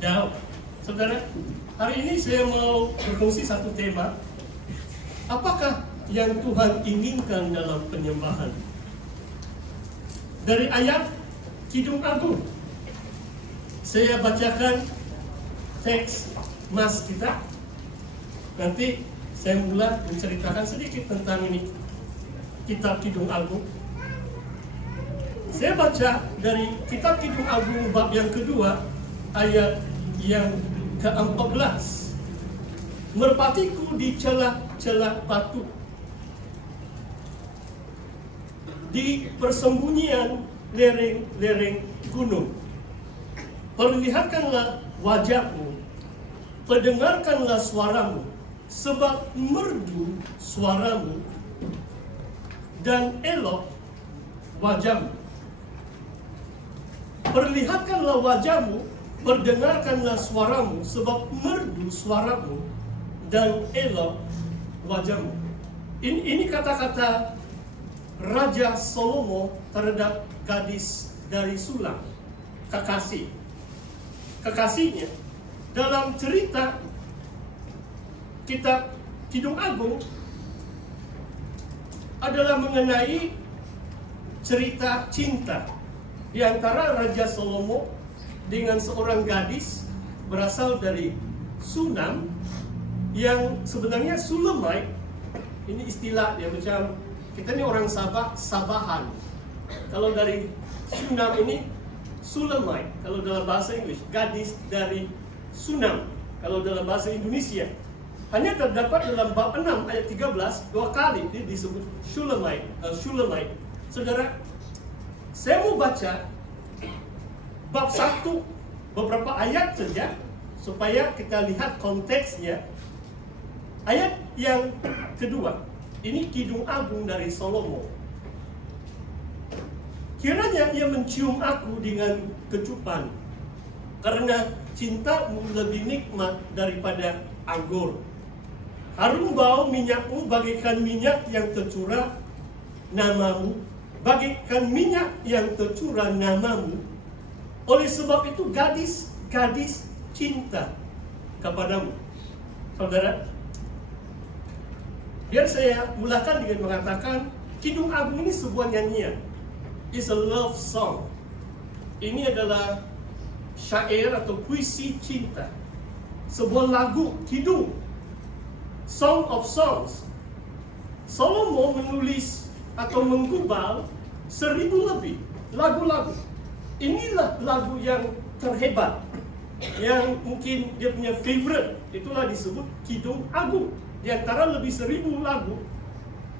Daud. Saudara, hari ini saya mau berkongsi satu tema. Apakah yang Tuhan inginkan dalam penyembahan? Dari ayat Kidung Agung, saya bacakan teks mas kita. Nanti saya mula menceritakan sedikit tentang ini, kitab Kidung Agung. Saya baca dari kitab Kidung Agung bab yang kedua, ayat yang ke-14. Merpatiku di celah-celah batu, di persembunyian lereng-lereng gunung. Perlihatkanlah wajahmu, pendengarkanlah suaramu, sebab merdu suaramu dan elok wajahmu. Perlihatkanlah wajahmu, perdengarkanlah suaramu, sebab merdu suaramu dan elok wajahmu. Ini kata-kata Raja Salomo terhadap gadis dari Sulam, kekasihnya. Dalam cerita kitab Kidung Agung adalah mengenai cerita cinta di antara Raja Salomo dengan seorang gadis berasal dari Sunam, yang sebenarnya Sulamite. Ini istilah dia, macam kita ini orang Sabah, Sabahan. Kalau dari Sunam ini Sulamite, kalau dalam bahasa Inggris. Gadis dari Sunam, kalau dalam bahasa Indonesia. Hanya terdapat dalam bab 6 ayat 13 dua kali dia disebut Shulamite. Saudara, saya mau baca bab 1 beberapa ayat saja supaya kita lihat konteksnya. Ayat yang kedua, ini Kidung Agung dari Salomo. Kiranya ia mencium aku dengan kecupan, karena cintamu lebih nikmat daripada anggur. Harum bau minyakmu bagaikan minyak yang tercurah namamu, bagaikan minyak yang tercurah namamu. Oleh sebab itu gadis cinta kepadamu. Saudara, biar saya mulakan dengan mengatakan Kidung Agung ini sebuah nyanyian. It's a love song. Ini adalah syair atau puisi cinta. Sebuah lagu kidung, Song of Songs. Salomo menulis atau menggubal 1000 lebih lagu-lagu. Inilah lagu yang terhebat, yang mungkin dia punya favorite. Itulah disebut Kidung Agung. Di antara lebih 1000 lagu,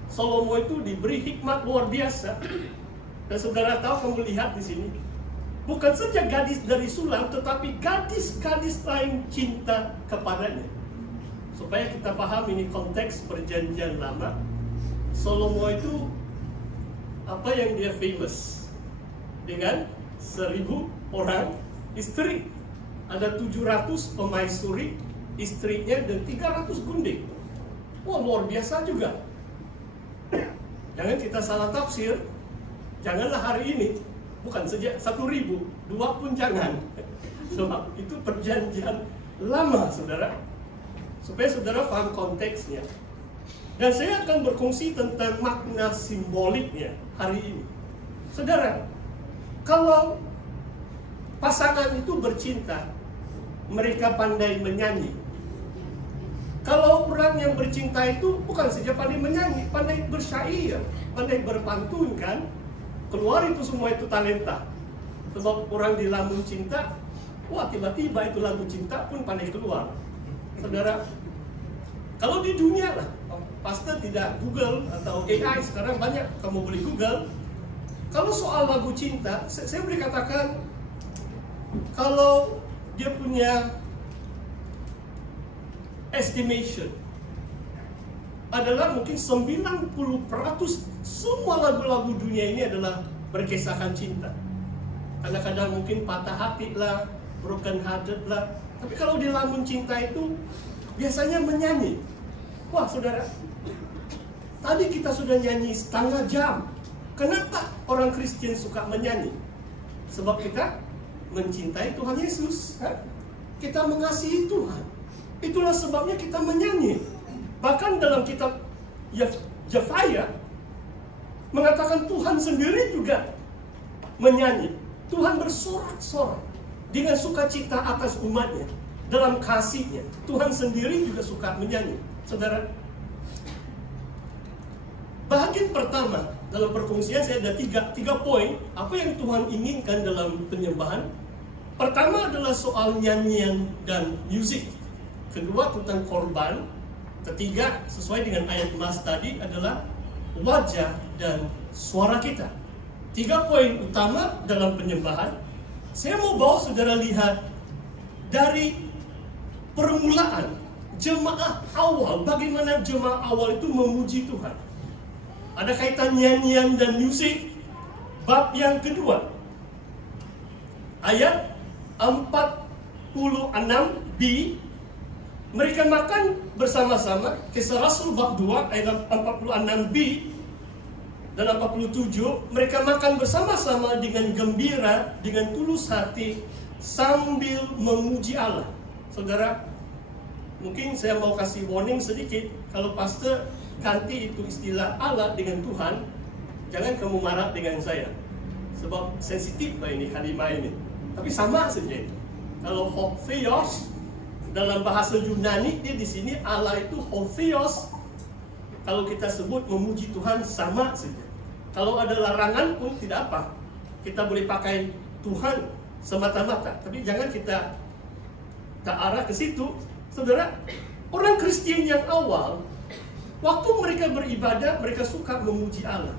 Salomo itu diberi hikmat luar biasa. Dan saudara tahu, kamu lihat di sini, bukan saja gadis dari Sulam, tetapi gadis-gadis lain cinta kepadanya. Supaya kita paham ini konteks perjanjian lama, Salomo itu apa yang dia famous? Dengan 1000 orang istri. Ada 700 pemaisuri istrinya dan 300 gundik. Wah, luar biasa juga. Jangan kita salah tafsir. Janganlah hari ini, bukan sejak 1000, 2 pun jangan. Sebab itu perjanjian lama, saudara. Supaya saudara paham konteksnya. Dan saya akan berkongsi tentang makna simboliknya hari ini. Saudara, kalau pasangan itu bercinta, mereka pandai menyanyi. Kalau orang yang bercinta itu bukan saja pandai menyanyi, pandai bersyair, pandai berpantun, kan? Keluar itu semua itu talenta. Sebab orang di lamun cinta, wah tiba-tiba itu lagu cinta pun pandai keluar. Saudara, kalau di dunia lah, pasti tidak Google atau AI sekarang banyak, kamu boleh Google. Kalau soal lagu cinta, saya boleh katakan, kalau dia punya estimation adalah mungkin 90% semua lagu-lagu dunia ini adalah berkisahkan cinta. Kadang-kadang mungkin patah hati lah, broken hearted lah. Tapi kalau di lamun cinta itu biasanya menyanyi. Wah saudara, tadi kita sudah nyanyi setengah jam. Kenapa orang Kristen suka menyanyi? Sebab kita mencintai Tuhan Yesus, kan? kita mengasihi Tuhan. Itulah sebabnya kita menyanyi. Bahkan dalam kitab Yefaya mengatakan Tuhan sendiri juga menyanyi. Tuhan bersorak-sorak dengan sukacita atas umatnya. Dalam kasihnya, Tuhan sendiri juga suka menyanyi. Saudara, bahagian pertama dalam perkongsian saya ada tiga poin. Apa yang Tuhan inginkan dalam penyembahan? Pertama adalah soal nyanyian dan musik. Kedua tentang korban. Ketiga, sesuai dengan ayat emas tadi, adalah wajah dan suara kita. 3 poin utama dalam penyembahan. Saya mau bawa saudara lihat dari permulaan jemaah awal, bagaimana jemaah awal itu memuji Tuhan. Ada kaitan nyanyian dan musik. Bab yang kedua, ayat 46b, mereka makan bersama-sama. Kisah Rasul bab 2 ayat 46b dan 47, mereka makan bersama-sama dengan gembira, dengan tulus hati, sambil memuji Allah. Saudara, mungkin saya mau kasih warning sedikit. Kalau pastor ganti itu istilah Allah dengan Tuhan, jangan kamu marah dengan saya, sebab sensitif ini kalimat ini. Tapi sama saja itu. Kalau Theos dalam bahasa Yunani, dia di sini Allah itu Theos. Kalau kita sebut memuji Tuhan sama saja. Kalau ada larangan pun tidak apa. Kita boleh pakai Tuhan semata-mata. Tapi jangan kita tak arah ke situ. Saudara, orang Kristen yang awal, waktu mereka beribadah, mereka suka memuji Allah.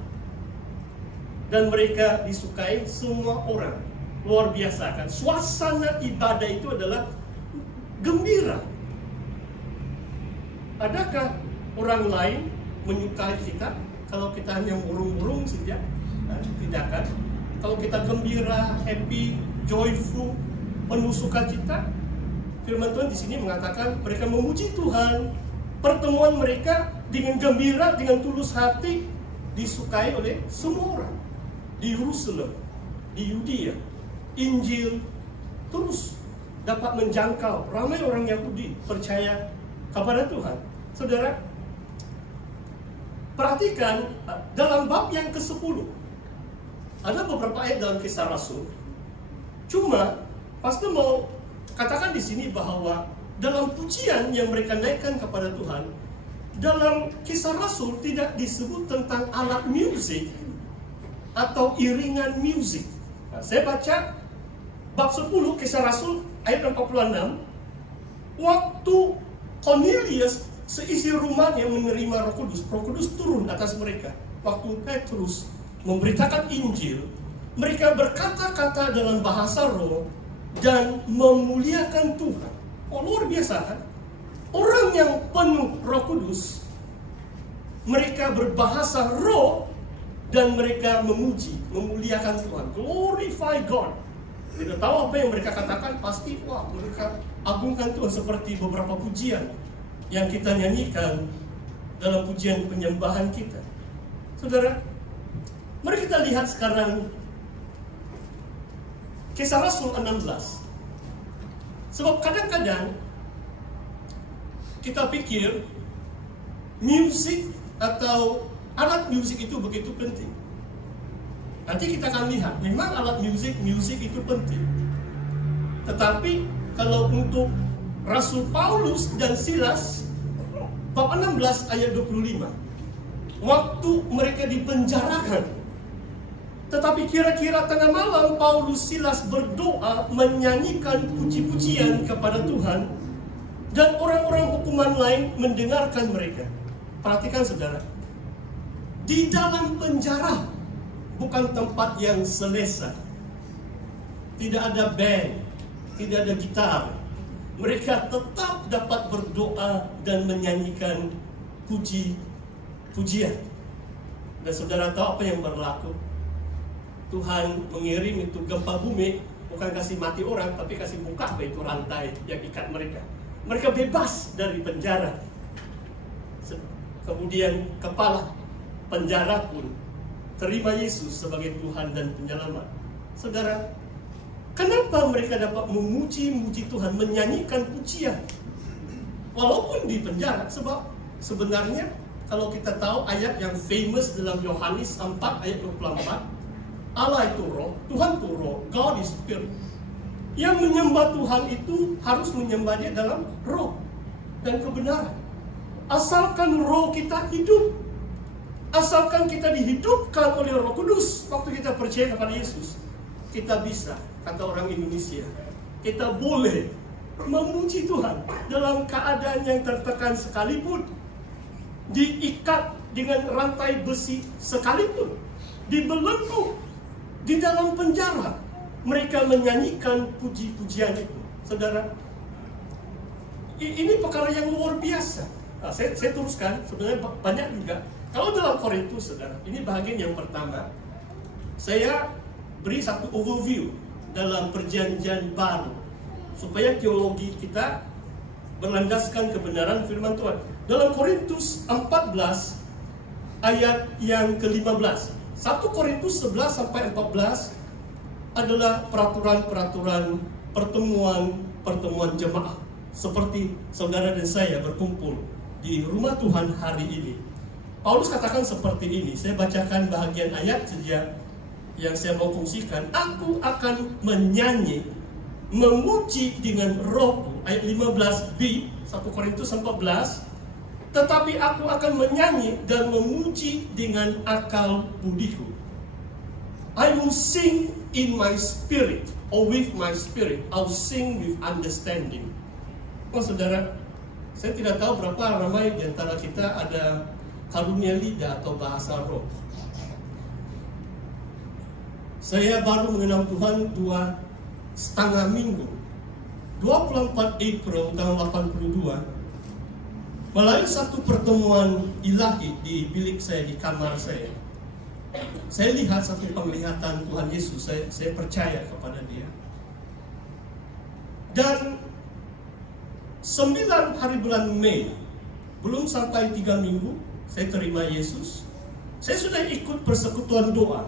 Dan mereka disukai semua orang. Luar biasa kan. Suasana ibadah itu adalah gembira. Adakah orang lain menyukai kita kalau kita hanya murung-murung saja? Tidak kan? Kalau kita gembira, happy, joyful, penuh sukacita, firman Tuhan di sini mengatakan mereka memuji Tuhan. Pertemuan mereka dengan gembira, dengan tulus hati, disukai oleh semua orang. Di Yerusalem, di Yudea, Injil terus dapat menjangkau. Ramai orang Yahudi percaya kepada Tuhan. Saudara, perhatikan dalam bab yang ke-10. Ada beberapa ayat dalam Kisah Rasul. Cuma pastor mau katakan di sini bahwa dalam pujian yang mereka naikkan kepada Tuhan, dalam Kisah Rasul tidak disebut tentang alat musik atau iringan musik. Saya baca bab 10 Kisah Rasul ayat 46. Waktu Cornelius seisi rumahnya menerima Roh Kudus, Roh Kudus turun atas mereka. Waktu Petrus memberitakan Injil, mereka berkata-kata dalam bahasa roh dan memuliakan Tuhan. Oh, luar biasa kan? Orang yang penuh Roh Kudus, mereka berbahasa roh dan mereka memuji, memuliakan Tuhan. Glorify God. Tidak tahu apa yang mereka katakan, pasti wah, mereka agungkan Tuhan, seperti beberapa pujian yang kita nyanyikan dalam pujian penyembahan kita. Saudara, mari kita lihat sekarang Kisah Rasul 16. Sebab kadang-kadang kita pikir musik atau alat musik itu begitu penting. Nanti kita akan lihat, memang alat musik itu penting. Tetapi kalau untuk Rasul Paulus dan Silas, bab 16 ayat 25, waktu mereka dipenjarakan, tetapi kira-kira tengah malam Paulus Silas berdoa, menyanyikan puji-pujian kepada Tuhan, dan orang-orang hukuman lain mendengarkan mereka. Perhatikan saudara, di dalam penjara bukan tempat yang selesa. Tidak ada band, tidak ada gitar. Mereka tetap dapat berdoa dan menyanyikan pujian. Dan saudara tahu apa yang berlaku? Tuhan mengirim itu gempa bumi, bukan kasih mati orang, tapi kasih buka itu rantai yang ikat mereka. Mereka bebas dari penjara. Kemudian kepala penjara pun terima Yesus sebagai Tuhan dan Penyelamat. Saudara, Kenapa mereka dapat memuji Tuhan, menyanyikan pujian walaupun di penjara? Sebab sebenarnya kalau kita tahu ayat yang famous dalam Yohanes 4 ayat 24, Allah itu roh, Tuhan itu roh, God is spirit. Yang menyembah Tuhan itu harus menyembah Dia dalam roh dan kebenaran. Asalkan roh kita hidup, asalkan kita dihidupkan oleh Roh Kudus waktu kita percaya kepada Yesus, kita bisa, kata orang Indonesia, kita boleh memuji Tuhan dalam keadaan yang tertekan sekalipun, diikat dengan rantai besi sekalipun, dibelenggu di dalam penjara, mereka menyanyikan puji-pujian itu. Saudara, ini perkara yang luar biasa. Nah, saya teruskan, sebenarnya banyak juga. Kalau dalam Korintus, saudara, ini bagian yang pertama. Saya beri satu overview dalam perjanjian baru, supaya teologi kita berlandaskan kebenaran firman Tuhan. Dalam Korintus 14 ayat yang ke-15, 1 Korintus 11 sampai 14 adalah peraturan-peraturan pertemuan jemaat, seperti saudara dan saya berkumpul di rumah Tuhan hari ini. Paulus katakan seperti ini, saya bacakan bahagian ayat saja yang saya mau fungsikan. Aku akan menyanyi, memuji dengan rohku, ayat 15b, 1 Korintus 14. Tetapi aku akan menyanyi dan memuji dengan akal budiku. I will sing in my spirit, or with my spirit. I'll sing with understanding. Oh saudara, saya tidak tahu berapa ramai di antara kita ada karunia lidah atau bahasa roh. Saya baru mengenal Tuhan 2,5 minggu. 24 April tahun 82, melalui satu pertemuan ilahi di bilik saya, di kamar saya lihat satu penglihatan Tuhan Yesus. Saya percaya kepada Dia. Dan 9 hari bulan Mei, belum sampai 3 minggu, saya terima Yesus. Saya sudah ikut persekutuan doa.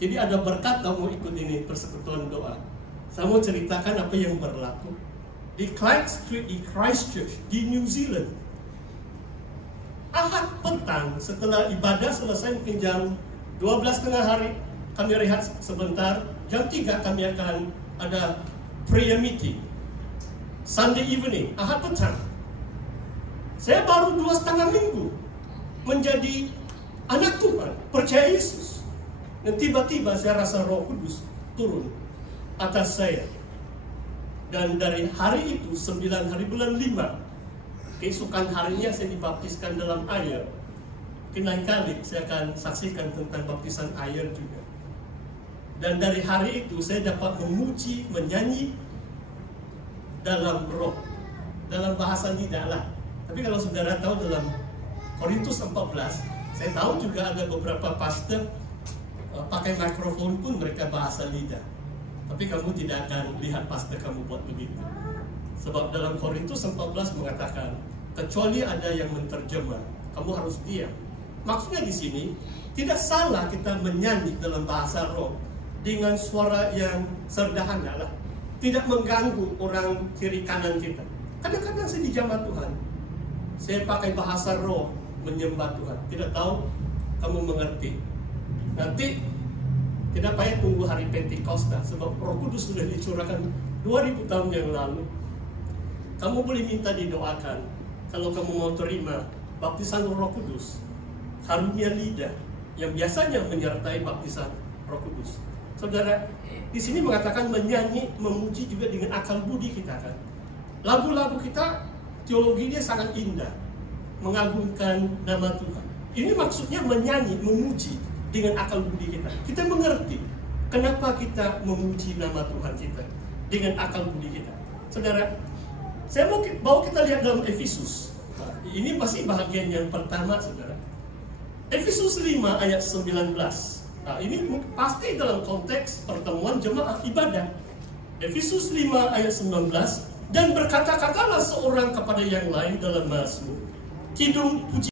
Jadi ada berkat kalau mau ikut ini persekutuan doa. Saya mau ceritakan apa yang berlaku di Clyde Street di Christchurch di New Zealand. Ahad petang setelah ibadah selesai, mungkin jam 12 tengah hari, kami rehat sebentar. Jam 3 kami akan ada prayer meeting. Sunday evening, Ahad petang. Saya baru 2,5 minggu menjadi anak Tuhan, percaya Yesus. Dan tiba-tiba saya rasa Roh Kudus turun atas saya. Dan dari hari itu, 9 hari bulan 5, keesokan harinya saya dibaptiskan dalam air. Mungkin lain kali saya akan saksikan tentang baptisan air juga. Dan dari hari itu saya dapat memuji, menyanyi dalam roh, dalam bahasa lidah lah. Tapi kalau saudara tahu dalam Korintus 14, saya tahu juga ada beberapa pastor pakai mikrofon pun mereka bahasa lidah. Tapi kamu tidak akan lihat pastor kamu buat begitu. Sebab dalam Korintus 14 mengatakan, kecuali ada yang menterjemah, kamu harus diam. Maksudnya di sini, tidak salah kita menyanyi dalam bahasa roh dengan suara yang sederhana lah. Tidak mengganggu orang kiri kanan kita. Kadang-kadang saya di jamaah Tuhan, saya pakai bahasa roh menyembah Tuhan. Tidak tahu kamu mengerti. Nanti tidak payah tunggu hari Pentakosta, sebab Roh Kudus sudah dicurahkan 2000 tahun yang lalu. Kamu boleh minta didoakan kalau kamu mau terima baptisan Roh Kudus, karunia lidah yang biasanya menyertai baptisan Roh Kudus. Saudara, di sini mengatakan menyanyi, memuji juga dengan akal budi kita kan. Lagu-lagu kita teologinya sangat indah, mengagungkan nama Tuhan. Ini maksudnya menyanyi, memuji dengan akal budi kita. Kita mengerti kenapa kita memuji nama Tuhan kita dengan akal budi kita. Saudara, saya mau bawa kita lihat dalam Efesus. Ini masih bahagian yang pertama, saudara. Efesus 5 ayat 19. Nah, ini pasti dalam konteks pertemuan jemaah ibadah. Efesus 5 ayat 19. Dan berkata-katalah seorang kepada yang lain dalam mazmur, kidung puji